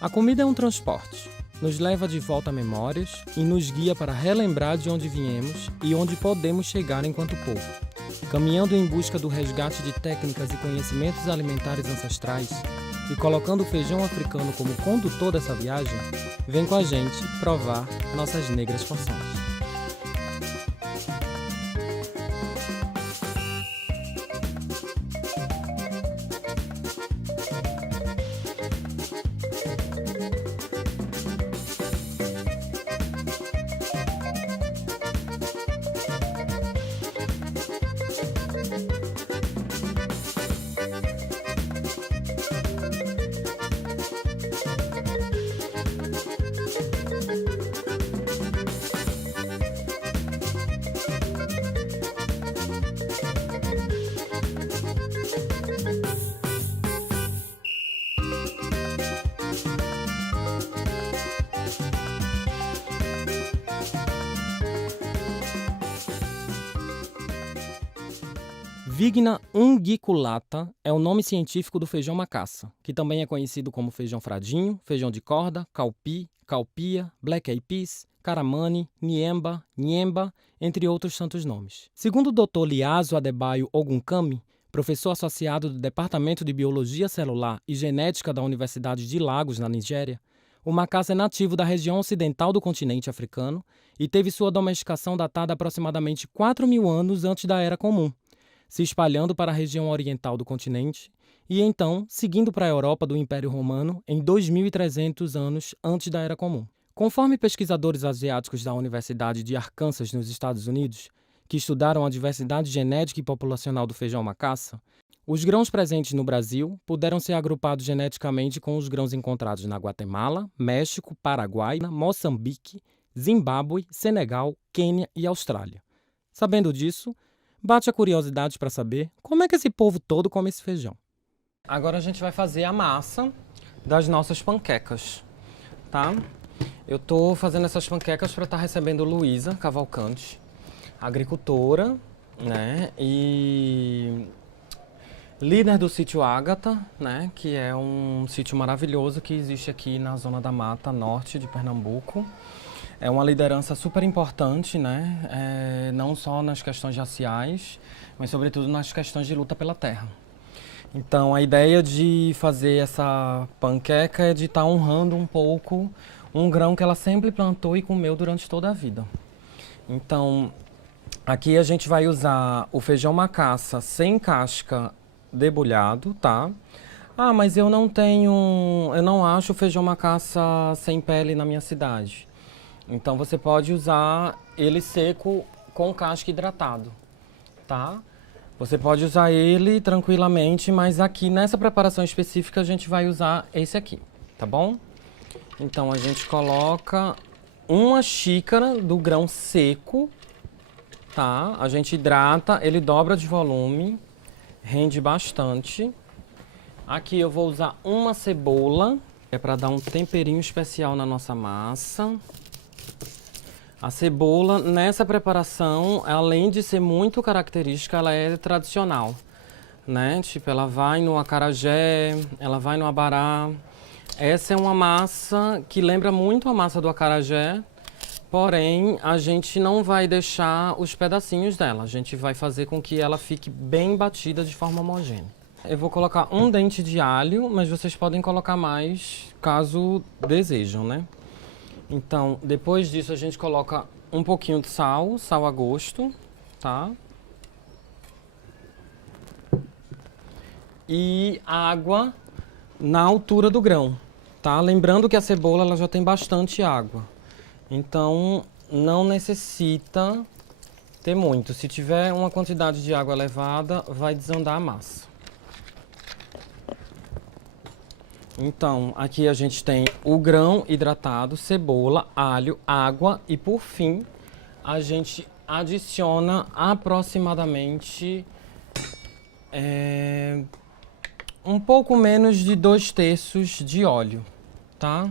A comida é um transporte, nos leva de volta a memórias e nos guia para relembrar de onde viemos e onde podemos chegar enquanto povo. Caminhando em busca do resgate de técnicas e conhecimentos alimentares ancestrais e colocando o feijão africano como condutor dessa viagem, vem com a gente provar nossas negras porções. Vigna unguiculata é o nome científico do feijão macaça, que também é conhecido como feijão fradinho, feijão de corda, calpi, calpia, black eyed peas, caramane, niemba, nhemba, entre outros tantos nomes. Segundo o Dr. Liazo Adebayo Ogunkami, professor associado do Departamento de Biologia Celular e Genética da Universidade de Lagos, na Nigéria, o macaça é nativo da região ocidental do continente africano e teve sua domesticação datada aproximadamente 4.000 anos antes da Era Comum, se espalhando para a região oriental do continente e então seguindo para a Europa do Império Romano em 2.300 anos antes da Era Comum. Conforme pesquisadores asiáticos da Universidade de Arkansas, nos Estados Unidos, que estudaram a diversidade genética e populacional do feijão macaça, os grãos presentes no Brasil puderam ser agrupados geneticamente com os grãos encontrados na Guatemala, México, Paraguai, Moçambique, Zimbábue, Senegal, Quênia e Austrália. Sabendo disso, bate a curiosidade para saber como é que esse povo todo come esse feijão. Agora a gente vai fazer a massa das nossas panquecas, tá? Eu tô fazendo essas panquecas para estar recebendo Luísa Cavalcante, agricultora, né? E líder do sítio Ágata, né? Que é um sítio maravilhoso que existe aqui na zona da Mata Norte de Pernambuco. É uma liderança super importante, né? Não só nas questões raciais, mas sobretudo nas questões de luta pela terra. Então, a ideia de fazer essa panqueca é de estar honrando um pouco um grão que ela sempre plantou e comeu durante toda a vida. Então, aqui a gente vai usar o feijão macaça sem casca debulhado, tá? Ah, mas eu não acho o feijão macaça sem pele na minha cidade. Então você pode usar ele seco com casca hidratado, tá? Você pode usar ele tranquilamente, mas aqui nessa preparação específica a gente vai usar esse aqui, tá bom? Então a gente coloca uma xícara do grão seco, tá? A gente hidrata, ele dobra de volume, rende bastante. Aqui eu vou usar uma cebola, é para dar um temperinho especial na nossa massa. A cebola, nessa preparação, além de ser muito característica, ela é tradicional, né? Tipo, ela vai no acarajé, ela vai no abará. Essa é uma massa que lembra muito a massa do acarajé, porém, a gente não vai deixar os pedacinhos dela. A gente vai fazer com que ela fique bem batida de forma homogênea. Eu vou colocar um dente de alho, mas vocês podem colocar mais, caso desejam, né? Então, depois disso a gente coloca um pouquinho de sal, sal a gosto, tá? E água na altura do grão, tá? Lembrando que a cebola ela já tem bastante água, então não necessita ter muito. Se tiver uma quantidade de água elevada, vai desandar a massa. Então, aqui a gente tem o grão hidratado, cebola, alho, água e, por fim, a gente adiciona aproximadamente um pouco menos de 2/3 de óleo, tá?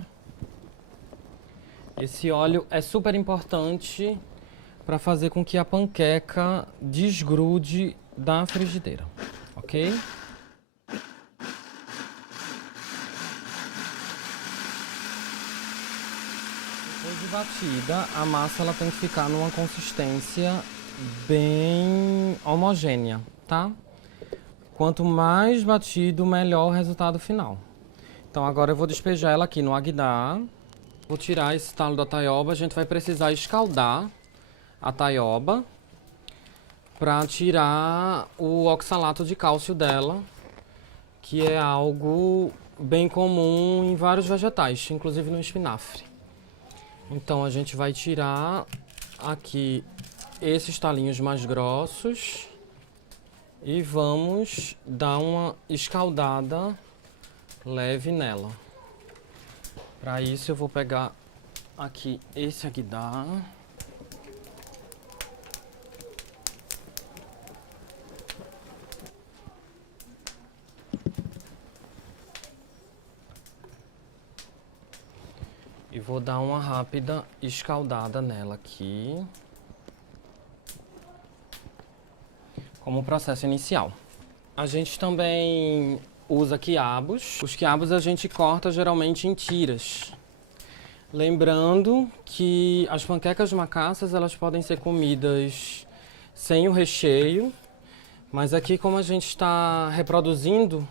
Esse óleo é super importante para fazer com que a panqueca desgrude da frigideira, ok? batida, a massa ela tem que ficar numa consistência bem homogênea, tá? Quanto mais batido, melhor o resultado final. Então agora eu vou despejar ela aqui no Agdá. Vou tirar esse talo da taioba. A gente vai precisar escaldar a taioba para tirar o oxalato de cálcio dela, que é algo bem comum em vários vegetais, inclusive no espinafre. Então a gente vai tirar aqui esses talinhos mais grossos e vamos dar uma escaldada leve nela. Para isso eu vou pegar aqui esse Agdá. E vou dar uma rápida escaldada nela aqui, como processo inicial. A gente também usa quiabos. Os quiabos a gente corta geralmente em tiras. Lembrando que as panquecas macaças elas podem ser comidas sem o recheio, mas aqui como a gente está reproduzindo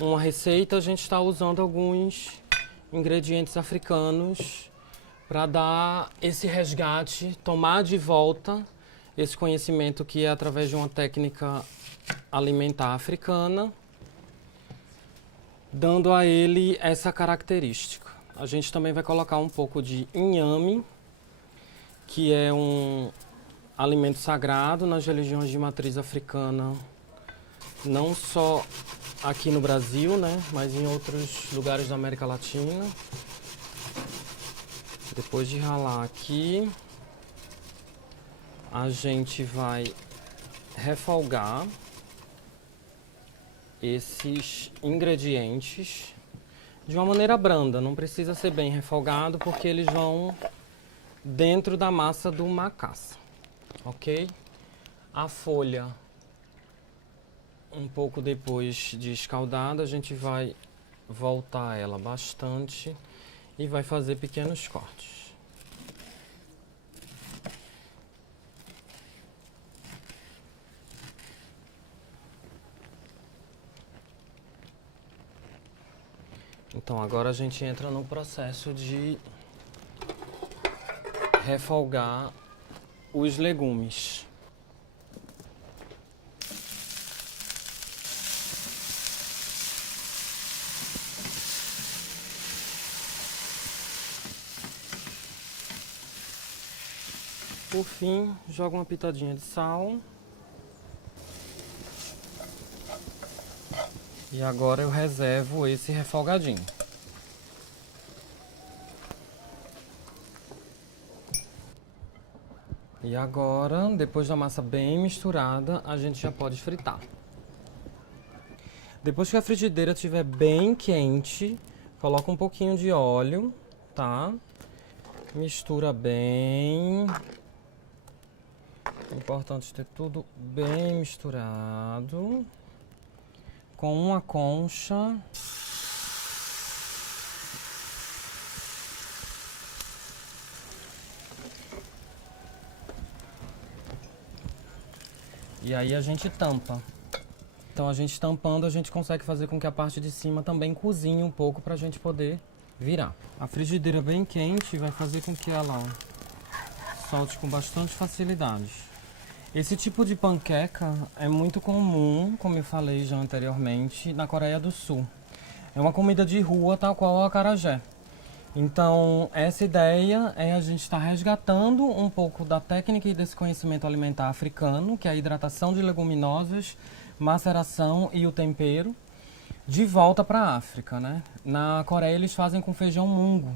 uma receita, a gente está usando alguns ingredientes africanos para dar esse resgate, tomar de volta esse conhecimento que é através de uma técnica alimentar africana, dando a ele essa característica. A gente também vai colocar um pouco de inhame, que é um alimento sagrado nas religiões de matriz africana, não só aqui no Brasil, né, mas em outros lugares da América Latina. Depois de ralar aqui, a gente vai refogar esses ingredientes de uma maneira branda, não precisa ser bem refogado porque eles vão dentro da massa do macaça, ok? A folha, um pouco depois de escaldada, a gente vai voltar ela bastante e vai fazer pequenos cortes. Então agora a gente entra no processo de refogar os legumes. Por fim, jogo uma pitadinha de sal. E agora eu reservo esse refogadinho. E agora, depois da massa bem misturada, a gente já pode fritar. Depois que a frigideira estiver bem quente, coloca um pouquinho de óleo, tá? Mistura bem. Importante ter tudo bem misturado. Com uma concha. E aí a gente tampa. Então a gente tampando, a gente consegue fazer com que a parte de cima também cozinhe um pouco pra gente poder virar. A frigideira bem quente vai fazer com que ela solte com bastante facilidade. Esse tipo de panqueca é muito comum, como eu falei já anteriormente, na Coreia do Sul. É uma comida de rua tal qual o acarajé. Então, essa ideia é a gente estar resgatando um pouco da técnica e desse conhecimento alimentar africano, que é a hidratação de leguminosas, maceração e o tempero, de volta para a África, né? Na Coreia eles fazem com feijão mungo,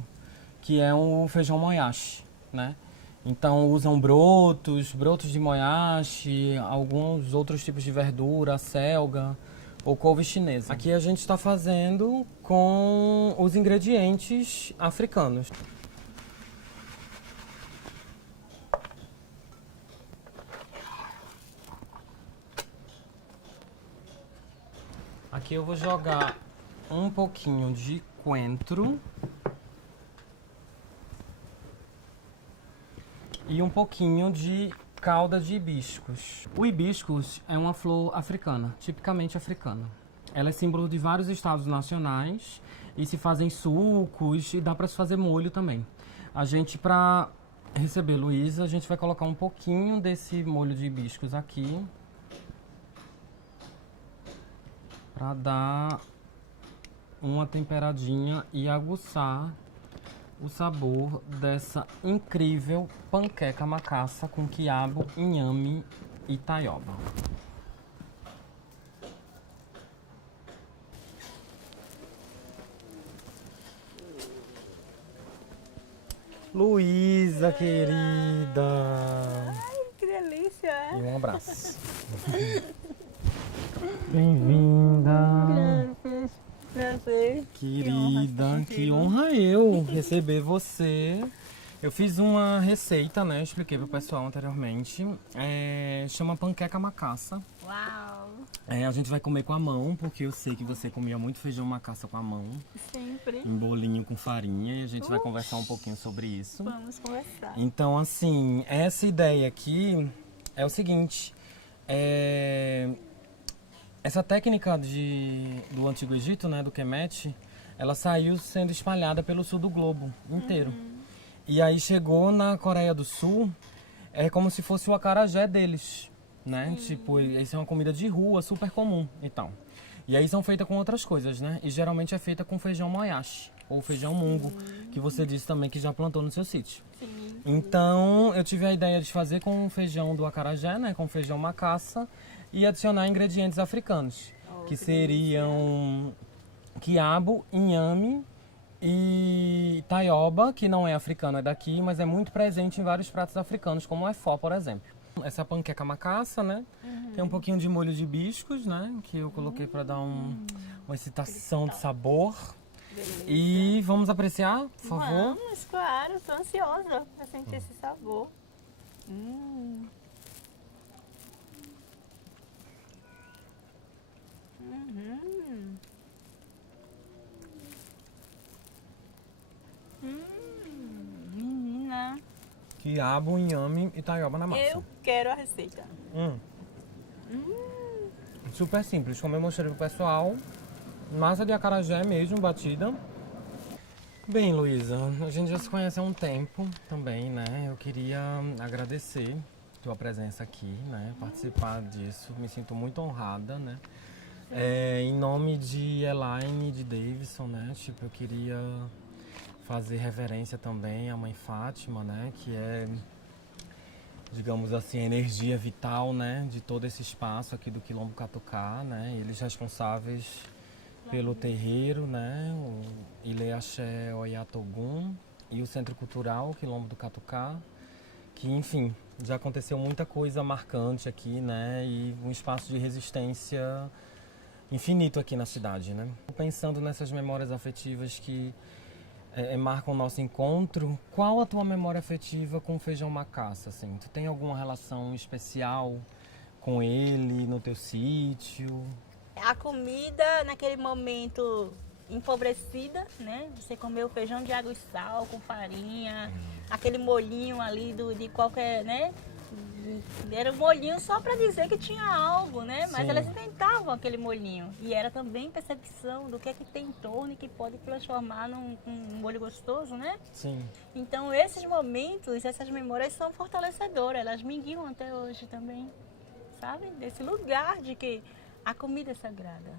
que é um feijão moyashi, né? Então usam brotos de moyashi, alguns outros tipos de verdura, selga ou couve chinesa. Aqui a gente está fazendo com os ingredientes africanos. Aqui eu vou jogar um pouquinho de coentro. e um pouquinho de calda de hibiscus. O hibiscus é uma flor africana, tipicamente africana. Ela é símbolo de vários estados nacionais e se fazem sucos e dá para se fazer molho também. A gente, para receber Luísa, a gente vai colocar um pouquinho desse molho de hibiscus aqui para dar uma temperadinha e aguçar o sabor dessa incrível panqueca macaça com quiabo, inhame e taioba. Luísa, querida! Ai, que delícia! E um abraço. Bem-vinda! Prazer. Querida, que honra eu receber você. Eu fiz uma receita, né? Expliquei pro pessoal anteriormente. Chama panqueca macaça. Uau! A gente vai comer com a mão, porque eu sei que você comia muito feijão macaça com a mão. Sempre. Em bolinho com farinha. E a gente vai conversar um pouquinho sobre isso. Vamos conversar. Então, assim, essa ideia aqui é o seguinte. Essa técnica do Antigo Egito, né, do Kemet, ela saiu sendo espalhada pelo sul do globo inteiro. E aí chegou na Coreia do Sul, é como se fosse o acarajé deles, né? Tipo, isso é uma comida de rua, super comum e tal. E aí são feitas com outras coisas, né? E geralmente é feita com feijão moyashi, ou feijão mungo, que você disse também que já plantou no seu sítio. Sim. Então, eu tive a ideia de fazer com o feijão do acarajé, né, com feijão macaça, e adicionar ingredientes africanos, que seriam quiabo, inhame e taioba, que não é africano, é daqui, mas é muito presente em vários pratos africanos, como o efó, por exemplo. Essa panqueca macaça, né, tem um pouquinho de molho de hibiscus, né, que eu coloquei para dar uma excitação de sabor. Beleza. E vamos apreciar, por favor? Vamos, claro. Estou ansiosa para sentir esse sabor. Menina, Quiabo, inhame e taioba na massa. eu quero a receita. Super simples, como eu mostrei pro pessoal. Massa de acarajé mesmo, batida. Bem, Luísa, a gente já se conhece há um tempo também, né? Eu queria agradecer tua presença aqui, né? Participar disso, me sinto muito honrada, né? Em nome de Elaine e de Davidson, né? Tipo, eu queria fazer reverência também à mãe Fátima, né? Que é, digamos assim, a energia vital, né? De todo esse espaço aqui do Quilombo Catucá, né? Eles responsáveis pelo terreiro, né, o Ile Axé Oyatogum e o Centro Cultural Quilombo do Catucá, que, enfim, já aconteceu muita coisa marcante aqui, né, e um espaço de resistência infinito aqui na cidade, né. Pensando nessas memórias afetivas que marcam o nosso encontro, qual a tua memória afetiva com o feijão macaça, assim? Tu tem alguma relação especial com ele no teu sítio? A comida, naquele momento empobrecida, né? Você comeu feijão de água e sal com farinha, aquele molhinho ali de qualquer, né? Era um molhinho só para dizer que tinha algo, né? Mas Sim. elas inventavam aquele molhinho. E era também percepção do que é que tem em torno e que pode transformar num molho gostoso, né? Sim. Então esses momentos, essas memórias são fortalecedoras, elas me guiam até hoje também, sabe? Desse lugar de que a comida é sagrada,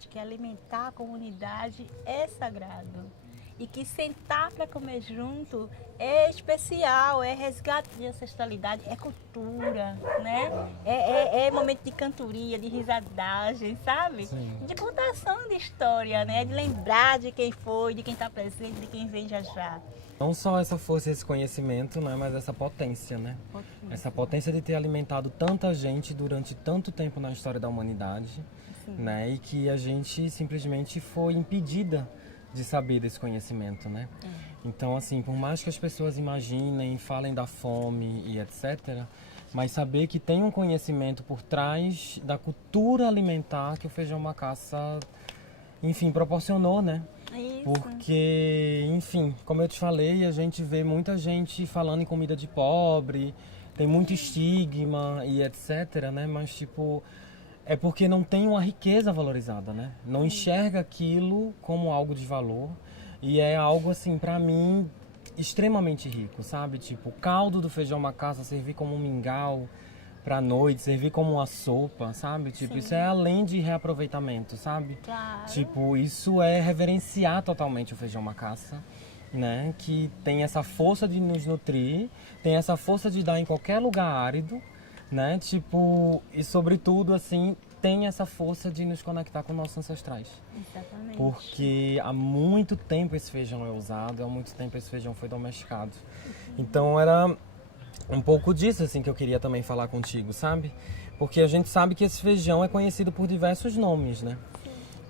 de que alimentar a comunidade é sagrado e que sentar para comer junto é especial, é resgate de ancestralidade, é cultura, né? É momento de cantoria, de risadagem, sabe? Sim. De contação de história, né? De lembrar de quem foi, de quem está presente, de quem vem já já. Não só essa força, esse conhecimento, né, mas essa potência, né? Essa potência de ter alimentado tanta gente durante tanto tempo na história da humanidade, né? E que a gente simplesmente foi impedida de saber desse conhecimento, né? Então, assim, por mais que as pessoas imaginem, falem da fome e etc., mas saber que tem um conhecimento por trás da cultura alimentar que o feijão macaça, enfim, proporcionou, né? Isso. Porque, enfim, como eu te falei, a gente vê muita gente falando em comida de pobre, tem muito estigma e etc, né? Mas, tipo, é porque não tem uma riqueza valorizada, né? Não enxerga aquilo como algo de valor. E é algo, assim, pra mim, extremamente rico, sabe? Tipo, o caldo do feijão macaça servir como um mingau pra noite, servir como uma sopa, sabe? Tipo, Sim. isso é além de reaproveitamento, sabe? Claro. Tipo, isso é reverenciar totalmente o feijão macaça, né? Que tem essa força de nos nutrir, tem essa força de dar em qualquer lugar árido, né? Tipo, e sobretudo, assim, tem essa força de nos conectar com nossos ancestrais. Exatamente. Porque há muito tempo esse feijão é usado, há muito tempo esse feijão foi domesticado. Então era um pouco disso assim que eu queria também falar contigo, sabe? Porque a gente sabe que esse feijão é conhecido por diversos nomes, né?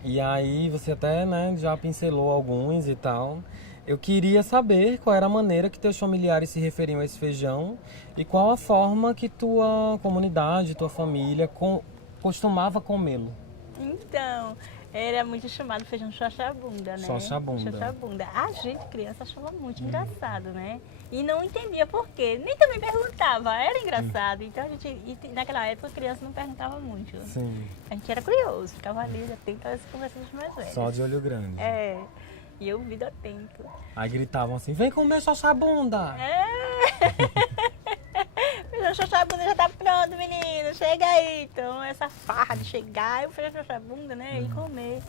E aí você até, né, já pincelou alguns e tal. Eu queria saber qual era a maneira que teus familiares se referiam a esse feijão e qual a forma que tua comunidade, tua família costumava comê-lo. Então, era muito chamado feijão xoxabunda, né? Xoxabunda. Xoxabunda. A gente, criança, achava muito engraçado, né? E não entendia por quê. Nem também perguntava, era engraçado. Então, a gente, e naquela época, a criança não perguntava muito. Sim, A gente era curioso, ficava ali atento às conversas dos mais velhos. só de olho grande. É, e eu ouvido atento. Aí gritavam assim, vem comer xoxabunda! Feijão xoxabunda já tá pronto, menino, chega aí. Então, essa farra de chegar e o feijão xoxabunda, né, e comer.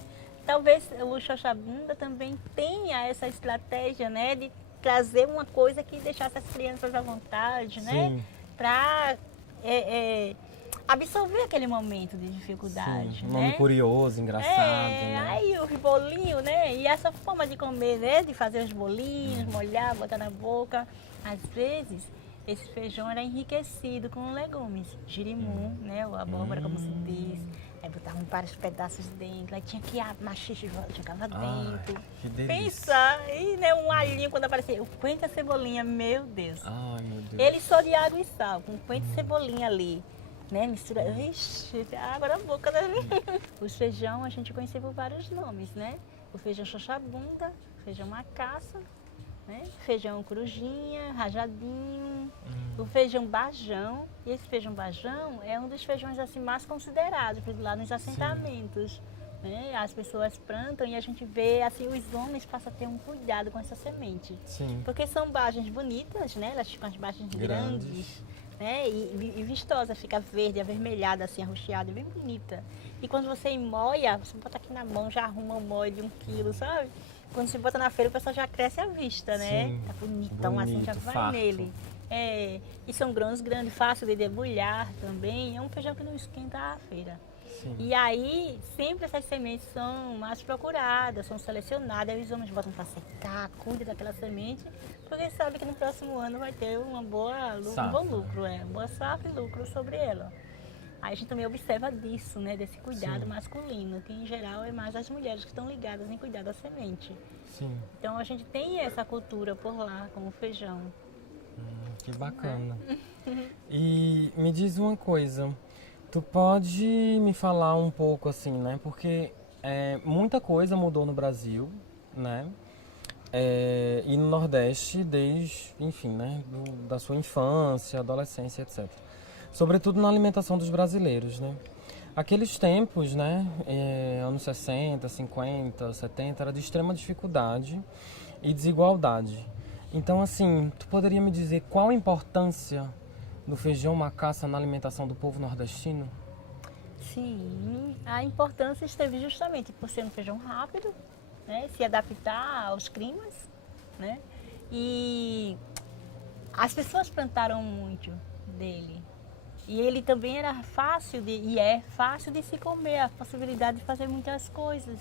Talvez o xoxabunda também tenha essa estratégia, né, de trazer uma coisa que deixasse as crianças à vontade, né, Sim. para absorver aquele momento de dificuldade, Sim, um né? nome curioso, engraçado, né? Aí o bolinho, né? E essa forma de comer, né? De fazer os bolinhos, molhar, botar na boca. Às vezes, esse feijão era enriquecido com legumes. Girimum, né? Ou abóbora, como se diz. Aí botavam vários pedaços dentro. Aí tinha que a machixe jogava dentro. Que delícia. Pensa! E né, um alhinho quando aparecia. O coentro e a cebolinha, meu Deus. Ai, meu Deus. Ele só de água e sal, com coentro e cebolinha ali. Né? Mistura. Ixi, água na boca da minha. O feijão a gente conhecia por vários nomes, né? O feijão xoxabunda, feijão macaça, né? Feijão corujinha, rajadinho, o feijão bajão. E esse feijão bajão é um dos feijões assim mais considerados lá nos assentamentos. Né? As pessoas plantam e a gente vê, assim, os homens passam a ter um cuidado com essa semente. Sim. Porque são bagens bonitas, né? Elas ficam as bagens grandes. Né? E vistosa, fica verde, avermelhada, assim, arroxeada, bem bonita. E quando você moia, você bota aqui na mão, já arruma um molho de 1 quilo, sabe? Quando você bota na feira, o pessoal já cresce à vista, né? Sim. Tá bonitão, assim, já vai farto. nele. É, e são grãos grandes, fácil de debulhar também. É um feijão que não esquenta a feira. Sim. E aí, sempre essas sementes são mais procuradas, são selecionadas. Aí os homens botam para secar, cuidam daquela semente, porque sabe que no próximo ano vai ter um bom lucro, uma boa safra e lucro sobre ela. Aí a gente também observa disso, né, desse cuidado Sim. masculino, que em geral é mais as mulheres que estão ligadas em cuidar da semente. Sim. Então a gente tem essa cultura por lá, com o feijão. Que bacana. E me diz uma coisa, tu pode me falar um pouco assim, né? Porque muita coisa mudou no Brasil, né? E no Nordeste desde, enfim, né? Da sua infância, adolescência, etc. Sobretudo na alimentação dos brasileiros, né? Aqueles tempos, né? Anos 60, 50, 70, era de extrema dificuldade e desigualdade. Então, assim, tu poderia me dizer qual a importância do feijão macaça na alimentação do povo nordestino? Sim, a importância esteve justamente por ser um feijão rápido, né, se adaptar aos climas, né, e as pessoas plantaram muito dele. E ele também era fácil e é fácil de se comer, a possibilidade de fazer muitas coisas,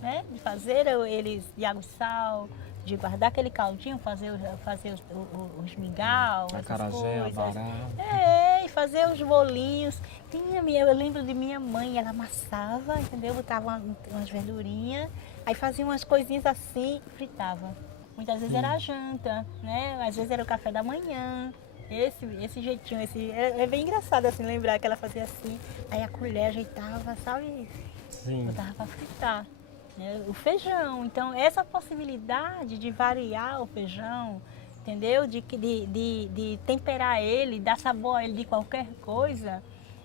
né, de fazer eles de água e sal, de guardar aquele caldinho, fazer os mingau, essas Acarajé, coisas. abará. E fazer os bolinhos. Eu lembro de minha mãe, ela amassava, entendeu? Botava umas verdurinhas, aí fazia umas coisinhas assim e fritava. Muitas vezes era a janta, né? Às vezes era o café da manhã. Esse jeitinho, é bem engraçado assim, lembrar que ela fazia assim, aí a colher ajeitava, sabe? Sim. Botava pra fritar. né, o feijão. Então, essa possibilidade de variar o feijão, entendeu? De temperar ele, dar sabor a ele de qualquer coisa,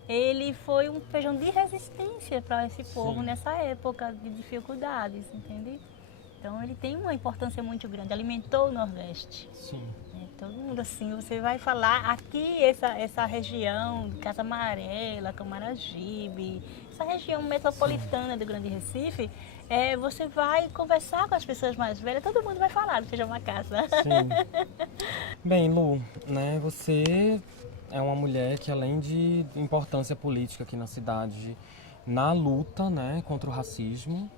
ele foi um feijão de resistência para esse povo nessa época de dificuldades, entende? Então, ele tem uma importância muito grande, alimentou o Nordeste. Sim. Todo mundo assim, você vai falar aqui, essa região, Casa Amarela, Camaragibe, essa região metropolitana do Grande Recife, você vai conversar com as pessoas mais velhas, todo mundo vai falar do feijão macaça. Sim. Bem, Lu, né, você é uma mulher que, além de importância política aqui na cidade, na luta, né, contra o racismo,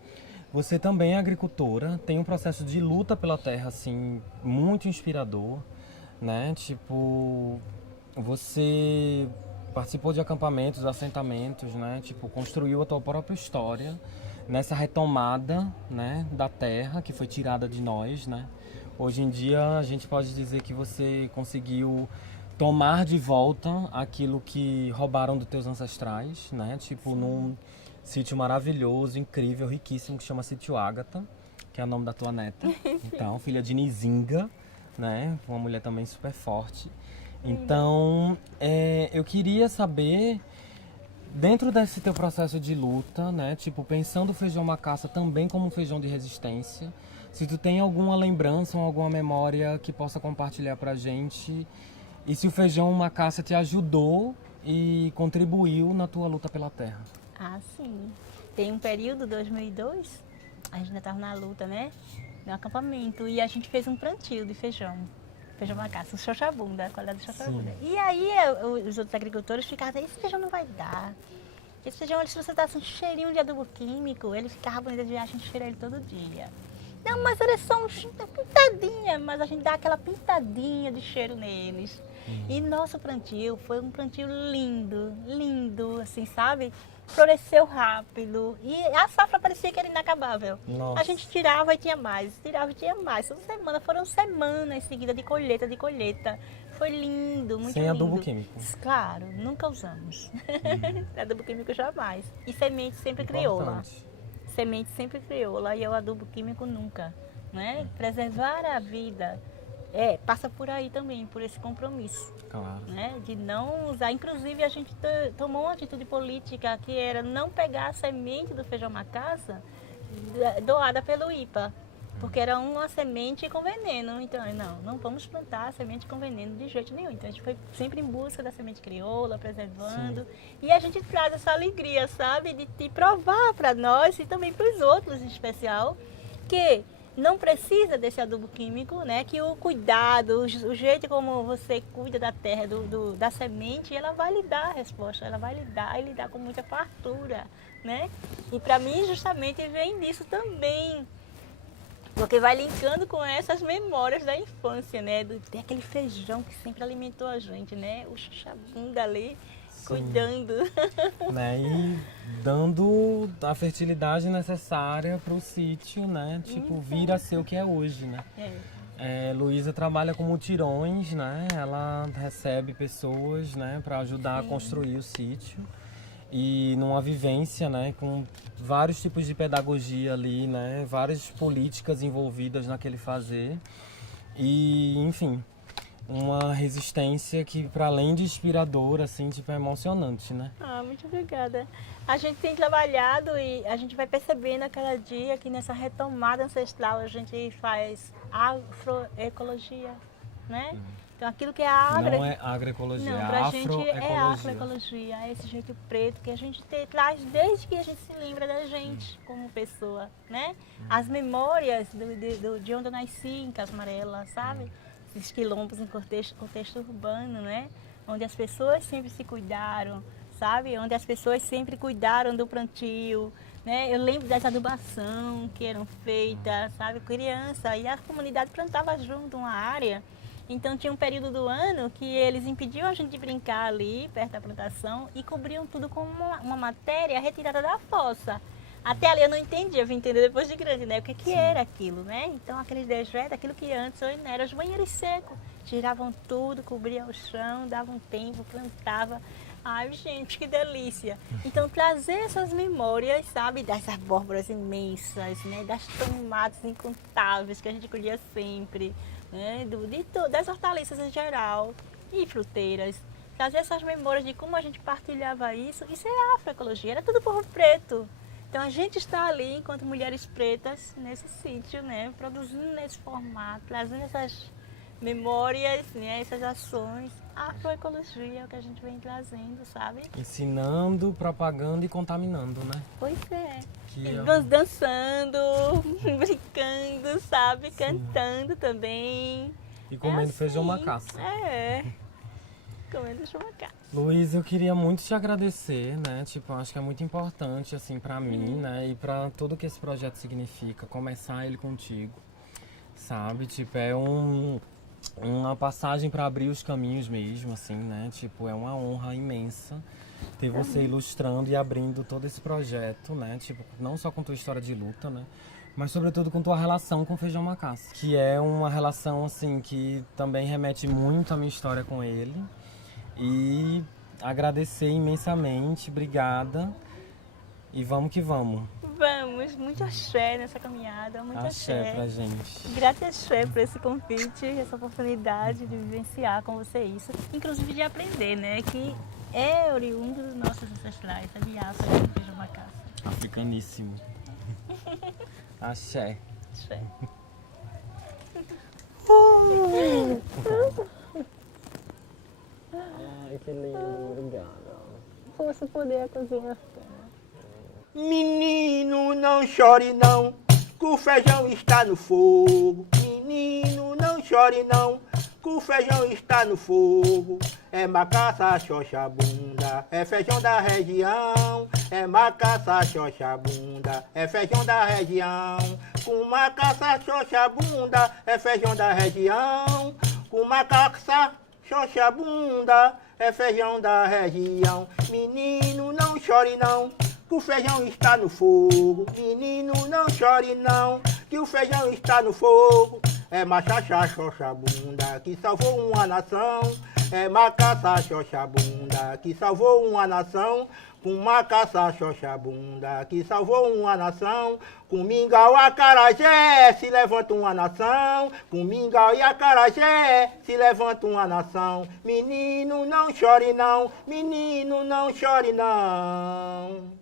você também é agricultora, tem um processo de luta pela terra, assim, muito inspirador, né? Tipo, você participou de acampamentos, assentamentos, né? Tipo, construiu a tua própria história nessa retomada, né, da terra que foi tirada de nós, né? Hoje em dia a gente pode dizer que você conseguiu tomar de volta aquilo que roubaram dos teus ancestrais, né? Tipo, num sítio maravilhoso, incrível, riquíssimo, que chama Sítio Ágata, que é o nome da tua neta. Então, filha de Nizinga, né? Uma mulher também super forte. Então, eu queria saber, dentro desse teu processo de luta, né? Tipo, pensando o feijão macaça também como um feijão de resistência, se tu tem alguma lembrança ou alguma memória que possa compartilhar pra gente, e se o feijão macaça te ajudou e contribuiu na tua luta pela terra. Ah, sim. Tem um período, 2002, a gente ainda estava na luta, né? No acampamento, e a gente fez um plantio de feijão macaça, o xoxabunda, a qualidade do xoxabunda. E aí os outros agricultores ficavam, esse feijão não vai dar. Esse feijão, se você dá um cheirinho de adubo químico, ele ficava bonito, a gente cheira ele todo dia. Não, mas ele é só uma pintadinha, mas a gente dá aquela pintadinha de cheiro neles. E nosso plantio foi um plantio lindo, lindo, assim, sabe? Floresceu rápido e a safra parecia que era inacabável. Nossa. A gente tirava e tinha mais, tirava e tinha mais. Toda semana, foram semanas seguidas de colheita, de colheita. Foi lindo, muito lindo. Sem adubo químico. Claro, nunca usamos. Adubo químico jamais. E semente sempre crioula. Semente sempre crioula e o adubo químico nunca, né? Preservar a vida passa por aí também, por esse compromisso, claro, né? De não usar. Inclusive a gente tomou uma atitude política que era não pegar a semente do feijão macaça doada pelo IPA, porque era uma semente com veneno. Então, não vamos plantar a semente com veneno de jeito nenhum. Então a gente foi sempre em busca da semente crioula, preservando. Sim. E a gente traz essa alegria, sabe, de provar para nós e também para os outros em especial, que não precisa desse adubo químico, né? Que o cuidado, o jeito como você cuida da terra, da semente, ela vai lhe dar a resposta, ela vai lhe dar e lhe dá com muita fartura, né? E para mim justamente vem disso também, porque vai linkando com essas memórias da infância, né? Tem aquele feijão que sempre alimentou a gente, né? O xoxabunda ali, sim, cuidando. Né? E dando a fertilidade necessária para o sítio, né? Tipo, vir a ser o que é hoje, né? Luísa trabalha com mutirões, né? Ela recebe pessoas, né, para ajudar, sim, a construir o sítio. E numa vivência, né, com vários tipos de pedagogia ali, né? Várias políticas envolvidas naquele fazer. E, enfim, uma resistência que, para além de inspiradora, assim, tipo, é emocionante, né? Ah, muito obrigada. A gente tem trabalhado e a gente vai percebendo a cada dia que nessa retomada ancestral a gente faz agroecologia, né? Então aquilo que é Não é agroecologia, não, pra gente é afroecologia, é esse jeito preto que a gente traz desde que a gente se lembra da gente como pessoa, né? As memórias de onde eu nasci, em Casa Amarela, sabe? Esses quilombos em contexto urbano, né? Onde as pessoas sempre se cuidaram, sabe? Onde as pessoas sempre cuidaram do plantio, né? Eu lembro das adubação que eram feitas, sabe? Criança, e a comunidade plantava junto uma área. Então tinha um período do ano que eles impediam a gente de brincar ali, perto da plantação, e cobriam tudo com uma matéria retirada da fossa. Até ali eu não entendia, eu vim entender depois de grande, né? O que era aquilo, né? Então aqueles dejetos, aquilo que antes era os banheiros secos. Tiravam tudo, cobriam o chão, davam tempo, plantava. Ai, gente, que delícia. Então, trazer essas memórias, sabe, das abóboras imensas, né, das tomates incontáveis que a gente colhia sempre, né, das hortaliças em geral e fruteiras. Trazer essas memórias de como a gente partilhava isso é afroecologia, era tudo povo preto. Então, a gente está ali, enquanto mulheres pretas, nesse sítio, né, produzindo nesse formato, trazendo essas memórias, né, essas ações. A afroecologia é o que a gente vem trazendo, sabe? Ensinando, propagando e contaminando, né? Pois é. Que Nós dançando, brincando, sabe? Sim. Cantando também. E comendo feijão macaça. É. Comendo feijão macaça. Luiz, eu queria muito te agradecer, né? Tipo, eu acho que é muito importante, assim, pra mim, né? E pra tudo que esse projeto significa, começar ele contigo, sabe? Tipo, é uma passagem para abrir os caminhos mesmo, assim, né? Tipo, é uma honra imensa ter você ilustrando e abrindo todo esse projeto, né? Tipo, não só com tua história de luta, né? Mas sobretudo com tua relação com o feijão macaça, que é uma relação, assim, que também remete muito à minha história com ele. E agradecer imensamente, obrigada. E vamos que vamos. Vamos, muito axé nessa caminhada, muito axé pra gente. Grata axé por esse convite, essa oportunidade de vivenciar com você isso, inclusive de aprender, né, que é oriundo dos nossos ancestrais, a viaça do feijão macaça. Africaníssimo. Axé. Axé. Ai, que lindo, obrigada. Fosse poder a cozinha. Menino, não chore não, que o feijão está no fogo. Menino, não chore não, que o feijão está no fogo. É macaça, xoxa, bunda, é feijão da região. É macaça, xoxa, bunda, é feijão da região. Com macaça, xoxa, bunda, é feijão da região. Com macaça, xoxa, bunda, é feijão da região. Menino, não chore não, que o feijão está no fogo. Menino, não chore não, que o feijão está no fogo. É macaça, xoxa, bunda, que salvou uma nação. É macaça, xoxa, bunda, que salvou uma nação. Com macaça, xoxa, bunda, que salvou uma nação. Com mingau, acarajé, se levanta uma nação. Com mingau e acarajé, se levanta uma nação. Menino, não chore não, menino, não chore não.